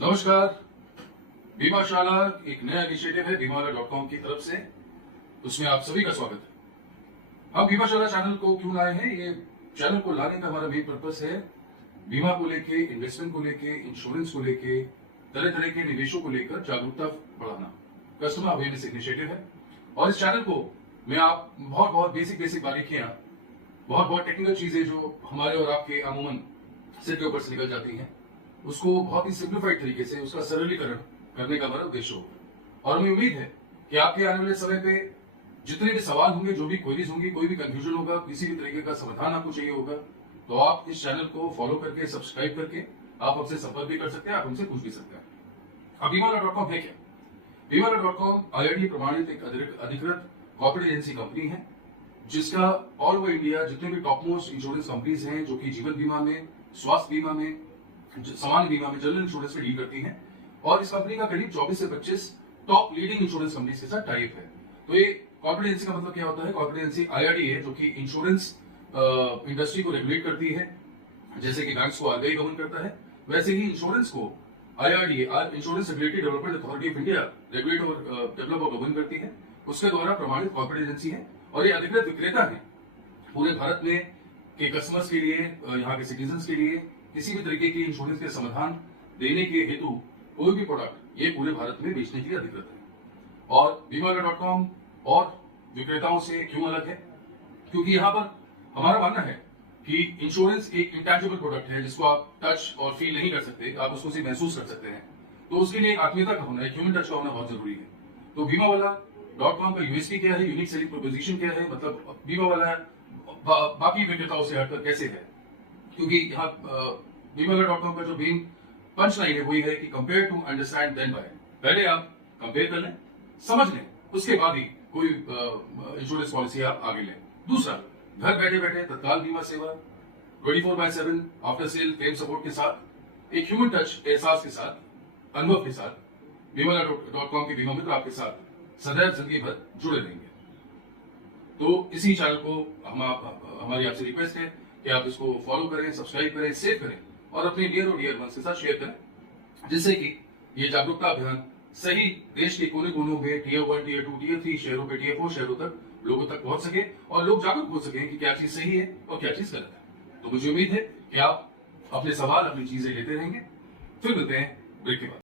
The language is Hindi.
नमस्कार। बीमाशाला एक नया इनिशिएटिव है बीमावाला.com की तरफ से, उसमें आप सभी का स्वागत है। हम बीमाशाला चैनल को क्यों लाए हैं? ये चैनल को लाने का हमारा मेन पर्पस है बीमा को लेके, इन्वेस्टमेंट को लेके, इंश्योरेंस को लेके, तरह तरह के निवेशों को लेकर जागरूकता बढ़ाना। कस्टमर अवेयरनेस इनिशिएटिव है और इस चैनल को मैं आप बहुत बेसिक बारीकियां, बहुत टेक्निकल चीजें जो हमारे और आपके अमूमन सिर के ऊपर से निकल जाती हैं, उसको बहुत ही सिंप्लीफाइड तरीके से उसका सरलीकरण करने का हमारा उद्देश्य होगा। और हमें उम्मीद है कि आपके आने वाले समय पे जितने भी सवाल होंगे, जो भी क्वेरीज होंगी, कोई भी कंफ्यूजन होगा, किसी भी तरीके का समाधान आपको चाहिए होगा, तो आप इस चैनल को फॉलो करके, सब्सक्राइब करके आप हमसे संपर्क भी कर सकते हैं, आप हमसे पूछ भी सकते हैं। अब बीमावाला.com है क्या? बीमावाला.com IRDAI प्रमाणित एक अधिकृत कॉर्पोरेट एजेंसी कंपनी है, जिसका ऑल ओवर इंडिया जितने भी टॉप मोस्ट इंश्योरेंस कंपनीज हैं, जो कि जीवन बीमा में, स्वास्थ्य बीमा में, सामान्य बीमा में, जनरल इंश्योरेंस में डील करती हैं। और इस कंपनी का करीब 24 से 25 टॉप लीडिंग इंश्योरेंस कंपनीज के साथ टाइप है। तो ये कॉर्पोरेट एजेंसी का मतलब क्या होता है? कॉर्पोरेट एजेंसी IRDAI है, जो कि इंश्योरेंस इंडस्ट्री को रेगुलेट करती है। जैसे कि बैंक्स को RBI गवर्न करता है, वैसे ही इंश्योरेंस को IRDAI, insurance regulatory development authority of India, regulate और डेवलप और गवर्न करती है। उसके द्वारा प्रमाणित कॉर्पोरेट एजेंसी है और ये अधिकृत विक्रेता है पूरे भारत में के कस्टमर्स के लिए, यहाँ के सिटीजन्स के लिए किसी भी तरीके की इंश्योरेंस के समाधान देने के हेतु कोई भी प्रोडक्ट ये पूरे भारत में बेचने के लिए अधिकृत है। और बीमावाला.com और विक्रेताओं से क्यों अलग है? क्योंकि यहाँ पर हमारा मानना है कि इंश्योरेंस एक इंटैंजिबल प्रोडक्ट है, जिसको आप टच और फील नहीं कर सकते, आप उसको सिर्फ महसूस कर सकते हैं। तो उसके लिए एक आत्मीयता का होना, एक ह्यूमन टच का होना बहुत जरूरी है। तो बीमावाला.com का यूएसपी क्या है, यूनिक सेलिंग प्रोपोजिशन क्या है, मतलब बीमावाला बाकी विक्रेताओं से हटकर कैसे है? क्योंकि यहाँ बीमावाला.com का जो मेन पंच लाइन है वही है कि compare to understand then by. पहले आप कंपेयर कर लें, समझ लें, उसके बाद ही कोई इंश्योरेंस पॉलिसी आप आगे लें। दूसरा, घर बैठे बैठे तत्काल बीमा सेवा 24/7 आफ्टर सेल क्लेम सपोर्ट के साथ, एक ह्यूमन टच एहसास के साथ, अनुभव के साथ बीमावाला.com के बीमा मित्र आपके साथ सदैव जिंदगी भर जुड़े रहेंगे। तो इसी चैनल को हमारी आपसे रिक्वेस्ट है कि आप इसको फॉलो करें, सब्सक्राइब करें, सेव करें और अपने डियर और डियर वंस के साथ शेयर करें, जिससे कि ये जागरूकता अभियान सही देश के कोने कोनों में Tier 1, Tier 2, Tier 3 शहरों पे, Tier 4 शहरों तक लोगों तक पहुंच सके और लोग जागरूक हो सकें कि क्या चीज सही है और क्या चीज गलत है। तो मुझे उम्मीद है कि आप अपने सवाल, अपनी चीजें लेते रहेंगे। फिर मिलते हैं ब्रेक के बाद।